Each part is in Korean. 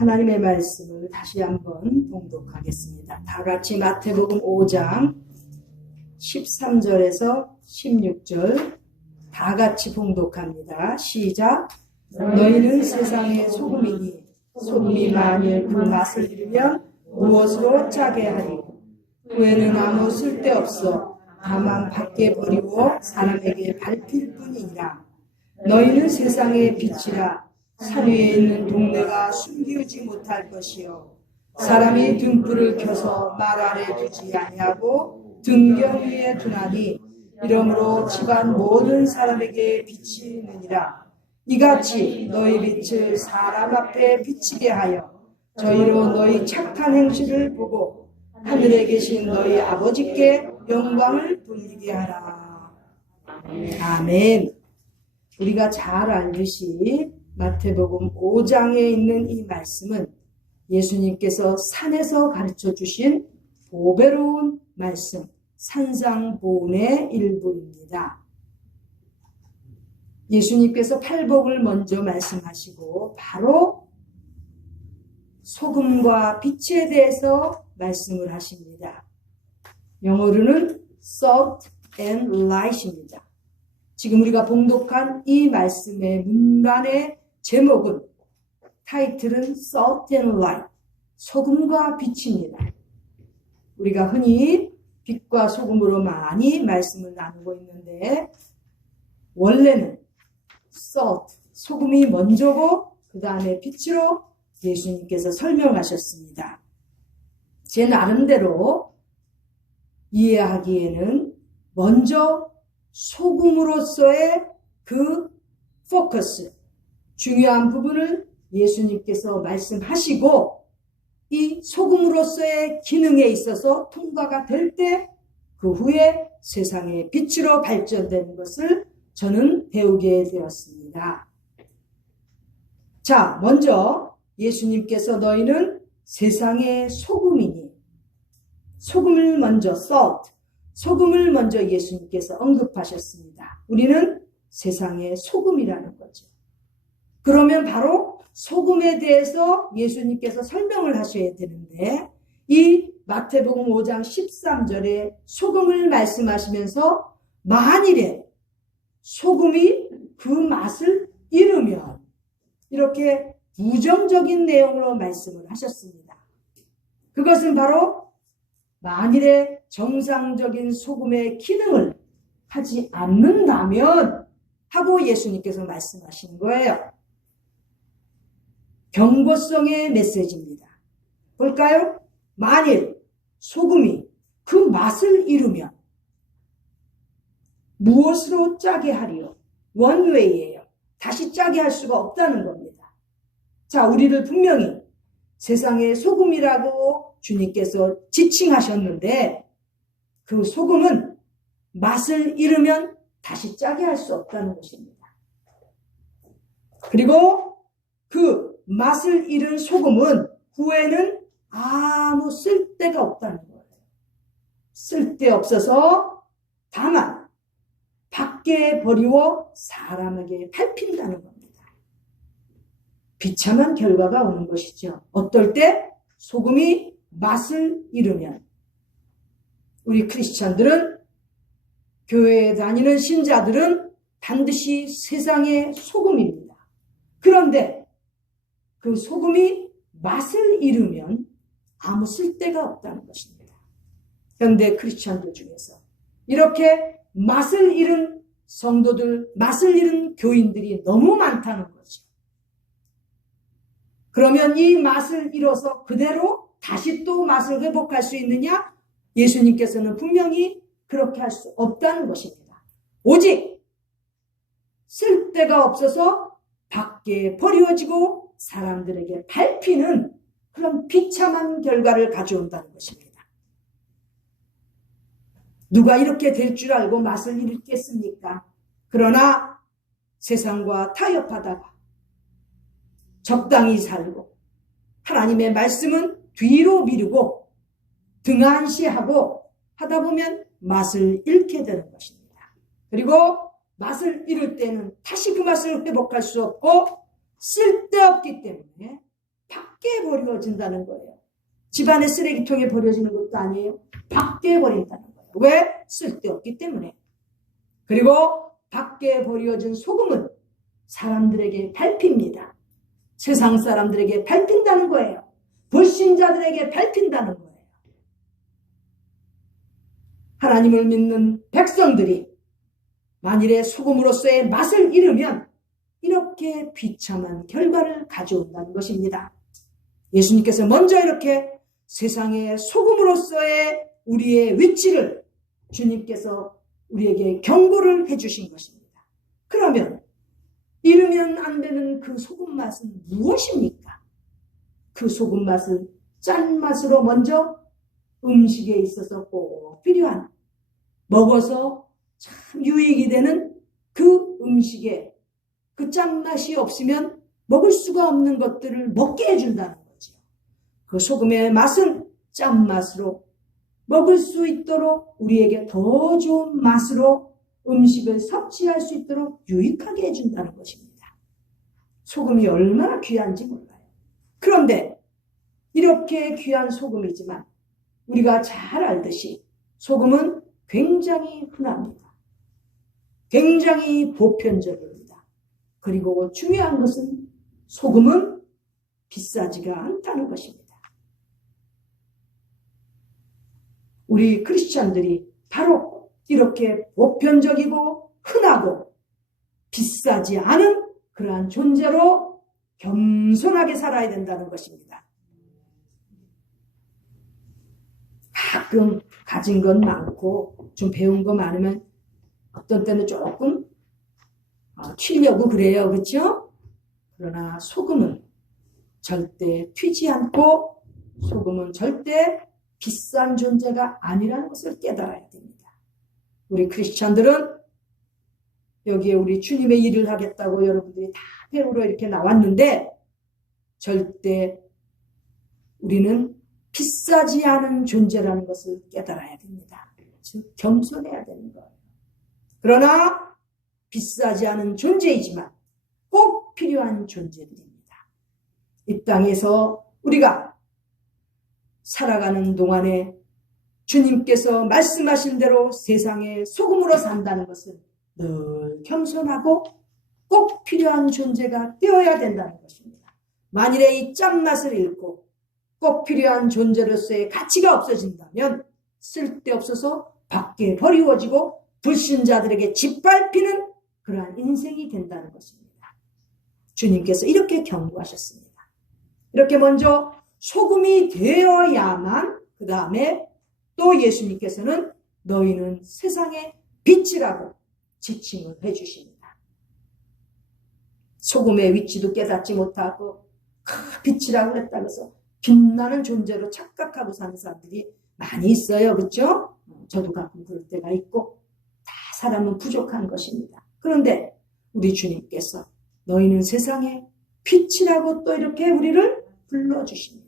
하나님의 말씀을 다시 한번 봉독하겠습니다. 다 같이 마태복음 5장 13절에서 16절 다 같이 봉독합니다. 시작. 너희는 세상의 소금이니 소금이 만일 그 맛을 잃으면 무엇으로 짜게 하리. 후에는 아무 쓸데없어 다만 밖에 버리고 사람에게 밟힐 뿐이니라. 너희는 세상의 빛이라. 산 위에 있는 동네가 숨기우지 못할 것이요 사람이 등불을 켜서 말 아래 두지 아니하고 등경 위에 두나니 이러므로 집안 모든 사람에게 빛이 있느니라. 이같이 너희 빛을 사람 앞에 비치게 하여 저희로 너희 착한 행실을 보고 하늘에 계신 너희 아버지께 영광을 돌리게 하라. 아멘. 우리가 잘 알듯이 마태복음 5장에 있는 이 말씀은 예수님께서 산에서 가르쳐 주신 보배로운 말씀, 산상보훈의 일부입니다. 예수님께서 팔복을 먼저 말씀하시고 바로 소금과 빛에 대해서 말씀을 하십니다. 영어로는 salt and light입니다. 지금 우리가 봉독한 이 말씀의 문단의 제목은 타이틀은 Salt and Light, 소금과 빛입니다. 우리가 흔히 빛과 소금으로 많이 말씀을 나누고 있는데 원래는 Salt, 소금이 먼저고 그 다음에 빛으로 예수님께서 설명하셨습니다. 제 나름대로 이해하기에는 먼저 소금으로서의 그 포커스, 중요한 부분을 예수님께서 말씀하시고 이 소금으로서의 기능에 있어서 통과가 될 때 그 후에 세상의 빛으로 발전되는 것을 저는 배우게 되었습니다. 자, 먼저 예수님께서 너희는 세상의 소금이니 소금을 먼저 salt, 소금을 먼저 예수님께서 언급하셨습니다. 우리는 세상의 소금이라는 거죠. 그러면 바로 소금에 대해서 예수님께서 설명을 하셔야 되는데 이 마태복음 5장 13절에 소금을 말씀하시면서 만일에 소금이 그 맛을 잃으면 이렇게 부정적인 내용으로 말씀을 하셨습니다. 그것은 바로 만일에 정상적인 소금의 기능을 하지 않는다면 하고 예수님께서 말씀하시는 거예요. 경고성의 메시지입니다. 볼까요? 만일 소금이 그 맛을 잃으면 무엇으로 짜게 하리요? 원웨이예요. 다시 짜게 할 수가 없다는 겁니다. 자, 우리를 분명히 세상의 소금이라고 주님께서 지칭하셨는데 그 소금은 맛을 잃으면 다시 짜게 할 수 없다는 것입니다. 그리고 그 맛을 잃은 소금은 후에는 아무 쓸데가 없다는 거예요. 쓸데없어서 다만 밖에 버리워 사람에게 밟힌다는 겁니다. 비참한 결과가 오는 것이죠. 어떨 때 소금이 맛을 잃으면 우리 크리스찬들은 교회에 다니는 신자들은 반드시 세상의 소금입니다. 그런데 그 소금이 맛을 잃으면 아무 쓸데가 없다는 것입니다. 현대 크리스찬들 중에서 이렇게 맛을 잃은 성도들, 맛을 잃은 교인들이 너무 많다는 거죠. 그러면 이 맛을 잃어서 그대로 다시 또 맛을 회복할 수 있느냐? 예수님께서는 분명히 그렇게 할 수 없다는 것입니다. 오직 쓸데가 없어서 밖에 버려지고 사람들에게 밟히는 그런 비참한 결과를 가져온다는 것입니다. 누가 이렇게 될 줄 알고 맛을 잃겠습니까? 그러나 세상과 타협하다가 적당히 살고 하나님의 말씀은 뒤로 미루고 등한시하고 하다 보면 맛을 잃게 되는 것입니다. 그리고 맛을 잃을 때는 다시 그 맛을 회복할 수 없고 쓸데없기 때문에 밖에 버려진다는 거예요. 집안의 쓰레기통에 버려지는 것도 아니에요. 밖에 버린다는 거예요. 왜? 쓸데없기 때문에. 그리고 밖에 버려진 소금은 사람들에게 밟힙니다. 세상 사람들에게 밟힌다는 거예요. 불신자들에게 밟힌다는 거예요. 하나님을 믿는 백성들이 만일에 소금으로서의 맛을 잃으면 이렇게 비참한 결과를 가져온다는 것입니다. 예수님께서 먼저 이렇게 세상의 소금으로서의 우리의 위치를 주님께서 우리에게 경고를 해주신 것입니다. 그러면 잃으면 안 되는 그 소금 맛은 무엇입니까? 그 소금 맛은 짠맛으로 먼저 음식에 있어서 꼭 필요한, 먹어서 참 유익이 되는 그 음식에 그 짠맛이 없으면 먹을 수가 없는 것들을 먹게 해준다는 거죠. 그 소금의 맛은 짠맛으로 먹을 수 있도록 우리에게 더 좋은 맛으로 음식을 섭취할 수 있도록 유익하게 해준다는 것입니다. 소금이 얼마나 귀한지 몰라요. 그런데 이렇게 귀한 소금이지만 우리가 잘 알듯이 소금은 굉장히 흔합니다. 굉장히 보편적입니다. 그리고 중요한 것은 소금은 비싸지가 않다는 것입니다. 우리 크리스찬들이 바로 이렇게 보편적이고 흔하고 비싸지 않은 그러한 존재로 겸손하게 살아야 된다는 것입니다. 가끔 가진 건 많고 좀 배운 거 많으면 어떤 때는 조금 튀려고 그래요. 그렇죠? 그러나 소금은 절대 튀지 않고 소금은 절대 비싼 존재가 아니라는 것을 깨달아야 됩니다. 우리 크리스찬들은 여기에 우리 주님의 일을 하겠다고 여러분들이 다 배우러 이렇게 나왔는데 절대 우리는 비싸지 않은 존재라는 것을 깨달아야 됩니다. 즉 겸손해야 되는 거예요. 그러나 비싸지 않은 존재이지만 꼭 필요한 존재들입니다. 이 땅에서 우리가 살아가는 동안에 주님께서 말씀하신 대로 세상의 소금으로 산다는 것은 늘 겸손하고 꼭 필요한 존재가 되어야 된다는 것입니다. 만일에 이 짠맛을 잃고 꼭 필요한 존재로서의 가치가 없어진다면 쓸데없어서 밖에 버리워지고 불신자들에게 짓밟히는 그러한 인생이 된다는 것입니다. 주님께서 이렇게 경고하셨습니다. 이렇게 먼저 소금이 되어야만 그 다음에 또 예수님께서는 너희는 세상의 빛이라고 지칭을 해주십니다. 소금의 위치도 깨닫지 못하고 빛이라고 했다고 해서 빛나는 존재로 착각하고 사는 사람들이 많이 있어요. 그렇죠? 저도 가끔 그럴 때가 있고 다 사람은 부족한 것입니다. 그런데 우리 주님께서 너희는 세상의 빛이라고 또 이렇게 우리를 불러주십니다.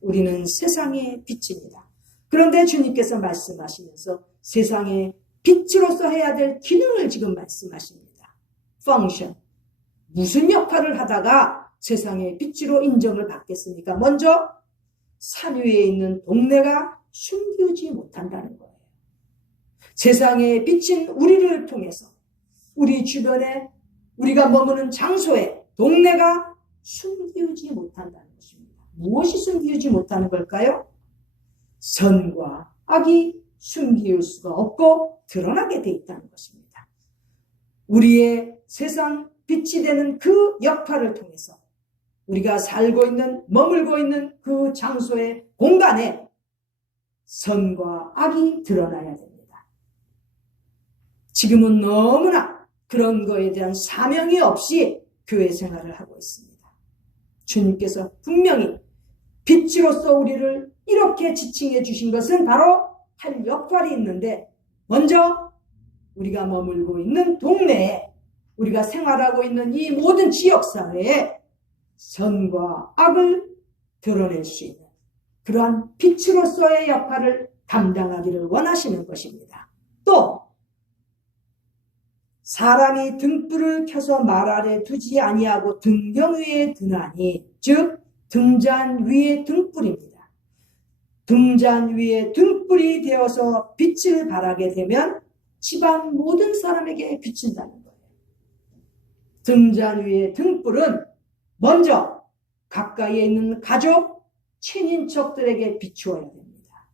우리는 세상의 빛입니다. 그런데 주님께서 말씀하시면서 세상의 빛으로서 해야 될 기능을 지금 말씀하십니다. 펑션. 무슨 역할을 하다가 세상의 빛으로 인정을 받겠습니까? 먼저 산 위에 있는 동네가 숨기지 못한다는 거예요. 세상에 비친 우리를 통해서 우리 주변에 우리가 머무는 장소에 동네가 숨기지 못한다는 것입니다. 무엇이 숨기지 못하는 걸까요? 선과 악이 숨길 수가 없고 드러나게 돼 있다는 것입니다. 우리의 세상 빛이 되는 그 역할을 통해서 우리가 살고 있는, 머물고 있는 그 장소의 공간에 선과 악이 드러나야 됩니다. 지금은 너무나 그런 거에 대한 사명이 없이 교회 생활을 하고 있습니다. 주님께서 분명히 빛으로서 우리를 이렇게 지칭해 주신 것은 바로 할 역할이 있는데 먼저 우리가 머물고 있는 동네에 우리가 생활하고 있는 이 모든 지역사회에 선과 악을 드러낼 수 있는 그러한 빛으로서의 역할을 감당하기를 원하시는 것입니다. 또 사람이 등불을 켜서 말 아래 두지 아니하고 등경 위에 드나니 즉 등잔 위의 등불입니다. 등잔 위에 등불이 되어서 빛을 발하게 되면 집안 모든 사람에게 비친다는 거예요. 등잔 위의 등불은 먼저 가까이에 있는 가족, 친인척들에게 비추어야 됩니다.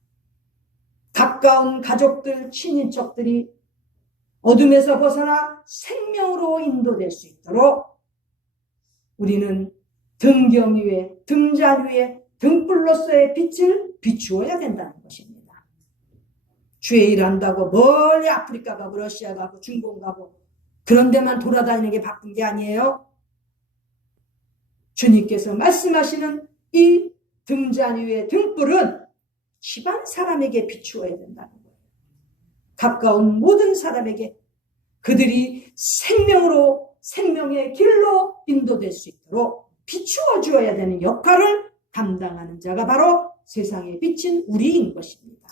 가까운 가족들, 친인척들이 어둠에서 벗어나 생명으로 인도될 수 있도록 우리는 등경 위에, 등잔 위에 등불로서의 빛을 비추어야 된다는 것입니다. 주의 일한다고 멀리 아프리카 가고 러시아 가고 중동 가고 그런 데만 돌아다니는 게 바쁜 게 아니에요. 주님께서 말씀하시는 이 등잔 위의 등불은 집안 사람에게 비추어야 된다는 거예요. 가까운 모든 사람에게 그들이 생명의 길로 인도될 수 있도록 비추어 주어야 되는 역할을 감당하는 자가 바로 세상에 비친 우리인 것입니다.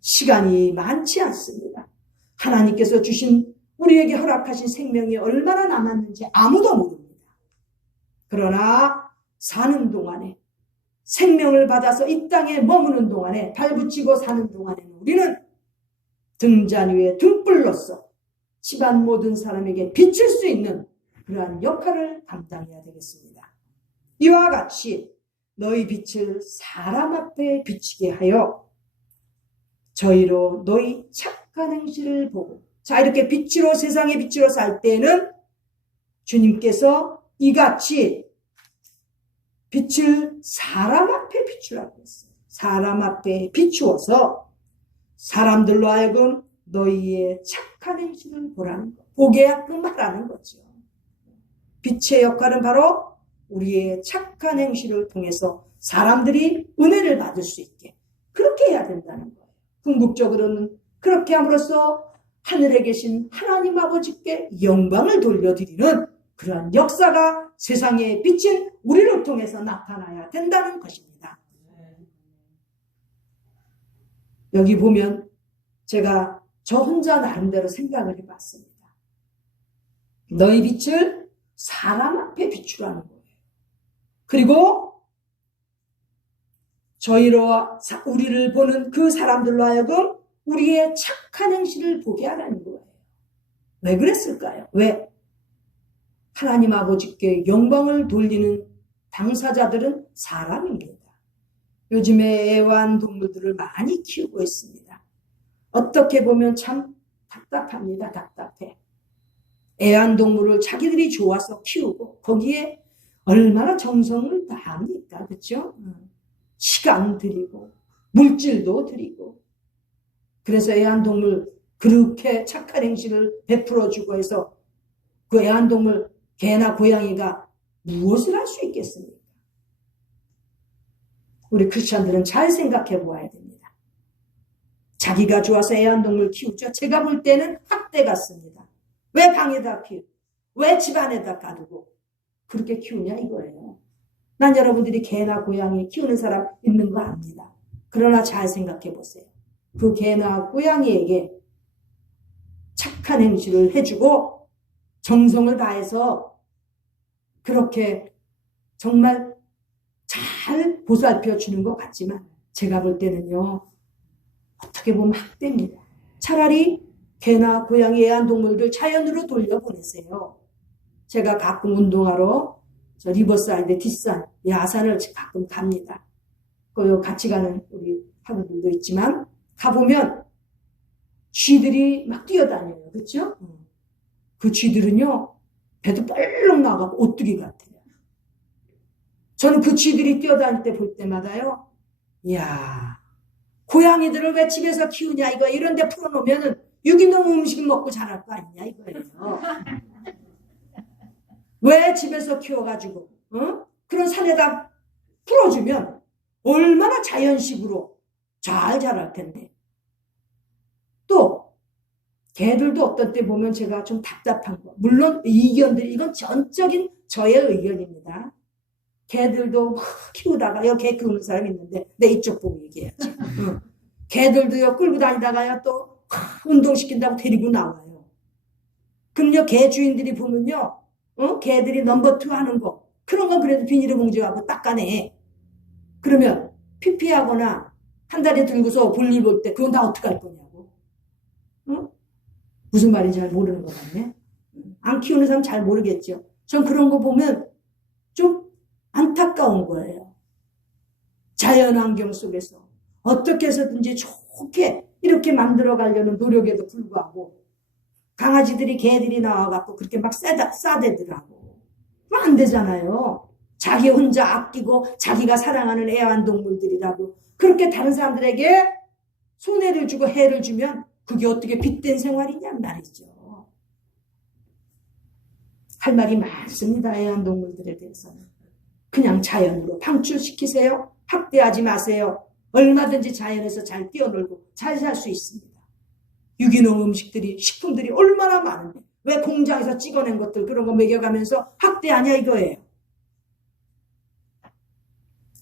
시간이 많지 않습니다. 하나님께서 주신 우리에게 허락하신 생명이 얼마나 남았는지 아무도 모릅니다. 그러나 사는 동안에 생명을 받아서 이 땅에 머무는 동안에 발붙이고 사는 동안에는 우리는 등잔 위에 등불로서 집안 모든 사람에게 비칠 수 있는 그러한 역할을 감당해야 되겠습니다. 이와 같이 너희 빛을 사람 앞에 비치게 하여 저희로 너희 착한 행실을 보고, 자, 이렇게 빛으로, 세상의 빛으로 살 때에는 주님께서 이같이 빛을 사람 앞에 비추라고 했어요. 사람 앞에 비추어서 사람들로 하여금 너희의 착한 행실을 보라는 것, 보게 하끔 하라는 거죠. 빛의 역할은 바로 우리의 착한 행실을 통해서 사람들이 은혜를 받을 수 있게 그렇게 해야 된다는 거예요. 궁극적으로는 그렇게 함으로써 하늘에 계신 하나님 아버지께 영광을 돌려드리는 그러한 역사가 세상에 비친 우리를 통해서 나타나야 된다는 것입니다. 여기 보면 제가 저 혼자 나름대로 생각을 해봤습니다. 너희 빛을 사람 앞에 비추라는 거예요. 그리고 저희로 우리를 보는 그 사람들로 하여금 우리의 착한 행실을 보게 하라는 거예요. 왜 그랬을까요? 왜? 하나님 아버지께 영광을 돌리는 당사자들은 사람입니다. 요즘에 애완동물들을 많이 키우고 있습니다. 어떻게 보면 참 답답합니다. 답답해. 애완동물을 자기들이 좋아서 키우고 거기에 얼마나 정성을 다합니까? 그렇죠? 시간 들이고 물질도 들이고 그래서 애완동물 그렇게 착한 행실을 베풀어주고 해서 그 애완동물 개나 고양이가 무엇을 할 수 있겠습니까? 우리 크리스천들은 잘 생각해 보아야 됩니다. 자기가 좋아서 애완동물 키우죠. 제가 볼 때는 학대 같습니다. 왜 방에다 키우고 왜 집안에다 가두고 그렇게 키우냐 이거예요. 난 여러분들이 개나 고양이 키우는 사람 있는 거 압니다. 그러나 잘 생각해 보세요. 그 개나 고양이에게 착한 행실을 해주고 정성을 다해서 그렇게 정말 잘 보살펴 주는 것 같지만 제가 볼 때는요. 어떻게 보면 학대입니다. 차라리 개나 고양이 애완동물들 자연으로 돌려보내세요. 제가 가끔 운동하러 저 리버사이드 뒷산 야산을 가끔 갑니다. 그 같이 가는 우리 학우들도 있지만 가보면 쥐들이 막 뛰어다녀요. 그렇죠? 그 쥐들은요. 배도 뻘렁 나가고 오뚜기 같아요. 저는 그 쥐들이 뛰어다닐 때 볼 때마다요. 이야 고양이들을 왜 집에서 키우냐 이거 이런 데 풀어놓으면 유기농 음식 먹고 자랄 거 아니냐 이거예요. 왜 집에서 키워가지고 그런 산에다 풀어주면 얼마나 자연식으로 잘 자랄 텐데. 또 개들도 어떤 때 보면 제가 좀 답답한 거. 물론 의견들이 이건 전적인 저의 의견입니다. 개들도 막 키우다가 여기 개 키우는 사람이 있는데 내 이쪽 보고 얘기해야지. 개들도요 끌고 다니다가요 또 운동시킨다고 데리고 나와요. 그럼요 개 주인들이 보면요 개들이 넘버 2 하는 거 그런 건 그래도 비닐봉지 갖고 닦아내. 그러면 피피하거나 한 다리 들고서 볼일 볼 때 그건 다 어떡할 거냐고. 응? 무슨 말인지 잘 모르는 것 같네. 안 키우는 사람 잘 모르겠죠. 전 그런 거 보면 좀 안타까운 거예요. 자연환경 속에서 어떻게 해서든지 좋게 이렇게 만들어 가려는 노력에도 불구하고 강아지들이 개들이 나와갖고 그렇게 막 싸대더라고. 안 되잖아요. 자기 혼자 아끼고 자기가 사랑하는 애완동물들이라고 그렇게 다른 사람들에게 손해를 주고 해를 주면 그게 어떻게 빗된 생활이냔 말이죠. 할 말이 많습니다. 애완동물들에 대해서는. 그냥 자연으로 방출시키세요. 학대하지 마세요. 얼마든지 자연에서 잘 뛰어놀고 잘 살 수 있습니다. 유기농 음식들이 식품들이 얼마나 많은데 왜 공장에서 찍어낸 것들 그런 거 먹여가면서 학대하냐 이거예요.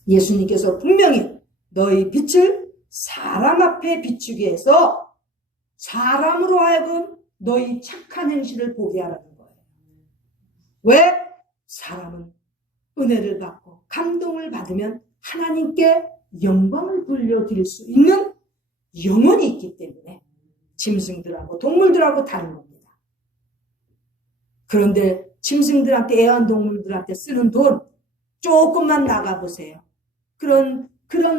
예수님께서 분명히 너희 빛을 사람 앞에 비추게 해서 사람으로 하여금 너희 착한 행실을 보게 하라는 거예요. 왜? 사람은 은혜를 받고 감동을 받으면 하나님께 영광을 돌려드릴 수 있는 영혼이 있기 때문에 짐승들하고 동물들하고 다른 겁니다. 그런데 짐승들한테 애완동물들한테 쓰는 돈 조금만 나가보세요. 그런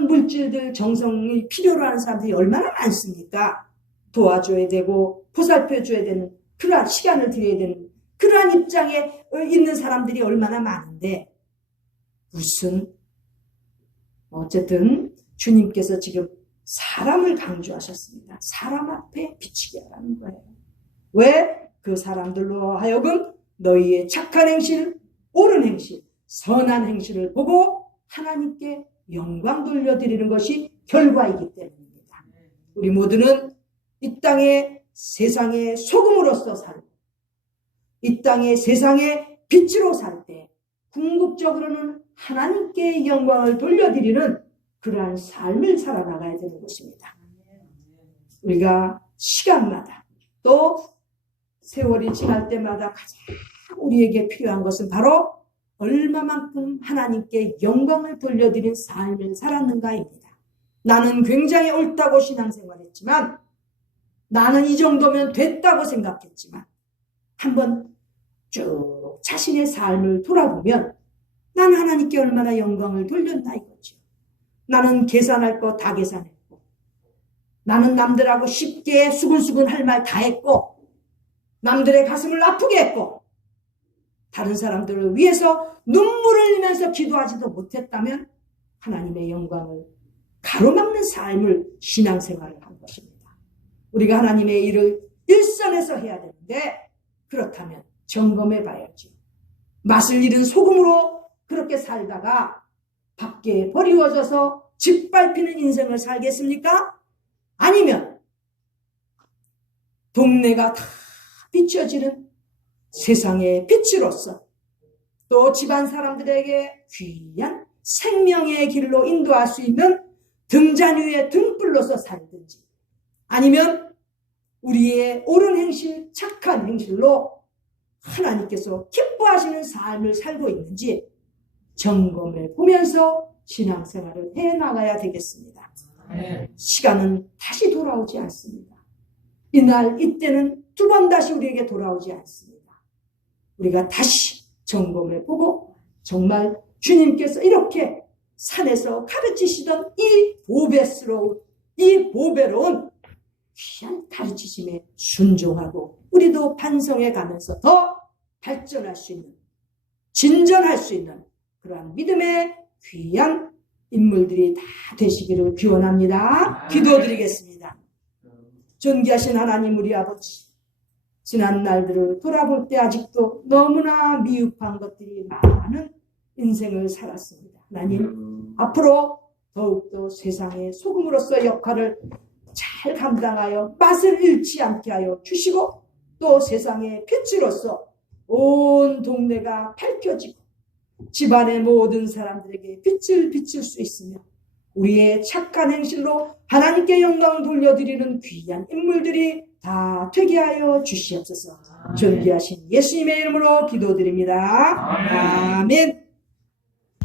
물질들 정성이 필요로 하는 사람들이 얼마나 많습니까? 도와줘야 되고 보살펴줘야 되는 그러한 시간을 드려야 되는 그러한 입장에 있는 사람들이 얼마나 많은데 무슨 어쨌든 주님께서 지금 사람을 강조하셨습니다. 사람 앞에 비치게 하라는 거예요. 왜? 그 사람들로 하여금 너희의 착한 행실, 옳은 행실, 선한 행실을 보고 하나님께 영광 돌려드리는 것이 결과이기 때문입니다. 우리 모두는 이 땅에 세상의 소금으로서 살고 이 땅에 세상의 빛으로 살 때 궁극적으로는 하나님께 영광을 돌려드리는 그러한 삶을 살아나가야 되는 것입니다. 우리가 시간마다 또 세월이 지날 때마다 가장 우리에게 필요한 것은 바로 얼마만큼 하나님께 영광을 돌려드린 삶을 살았는가입니다. 나는 굉장히 옳다고 신앙생활했지만 나는 이 정도면 됐다고 생각했지만 한번 쭉 자신의 삶을 돌아보면 난 하나님께 얼마나 영광을 돌렸나 이거죠. 나는 계산할 거 다 계산했고 나는 남들하고 쉽게 수근수근 할 말 다 했고 남들의 가슴을 아프게 했고 다른 사람들을 위해서 눈물을 흘리면서 기도하지도 못했다면 하나님의 영광을 가로막는 삶을 신앙생활을 한 것입니다. 우리가 하나님의 일을 일선에서 해야 되는데 그렇다면 점검해 봐야죠. 맛을 잃은 소금으로 그렇게 살다가 밖에 버리워져서 짓밟히는 인생을 살겠습니까? 아니면 동네가 다 비춰지는 세상의 빛으로서 또 집안 사람들에게 귀한 생명의 길로 인도할 수 있는 등잔 위의 등불로서 살든지 아니면 우리의 옳은 행실, 착한 행실로 하나님께서 기뻐하시는 삶을 살고 있는지 점검해 보면서 신앙생활을 해나가야 되겠습니다. 시간은 다시 돌아오지 않습니다. 이날 이때는 두 번 다시 우리에게 돌아오지 않습니다. 우리가 다시 점검해 보고 정말 주님께서 이렇게 산에서 가르치시던 이 보배스러운 이 보배로운 귀한 가르치심에 순종하고 우리도 반성해 가면서 더 발전할 수 있는 진전할 수 있는 그러한 믿음의 귀한 인물들이 다 되시기를 기원합니다. 기도드리겠습니다. 존귀하신 하나님 우리 아버지 지난 날들을 돌아볼 때 아직도 너무나 미흡한 것들이 많은 인생을 살았습니다. 하나님 앞으로 더욱더 세상의 소금으로서 역할을 잘 감당하여 맛을 잃지 않게 하여 주시고 또 세상의 빛으로서 온 동네가 밝혀지고 집안의 모든 사람들에게 빛을 비출 수 있으며 우리의 착한 행실로 하나님께 영광을 돌려드리는 귀한 인물들이 다 되게 하여 주시옵소서. 존귀하신 예수님의 이름으로 기도드립니다. 아멘.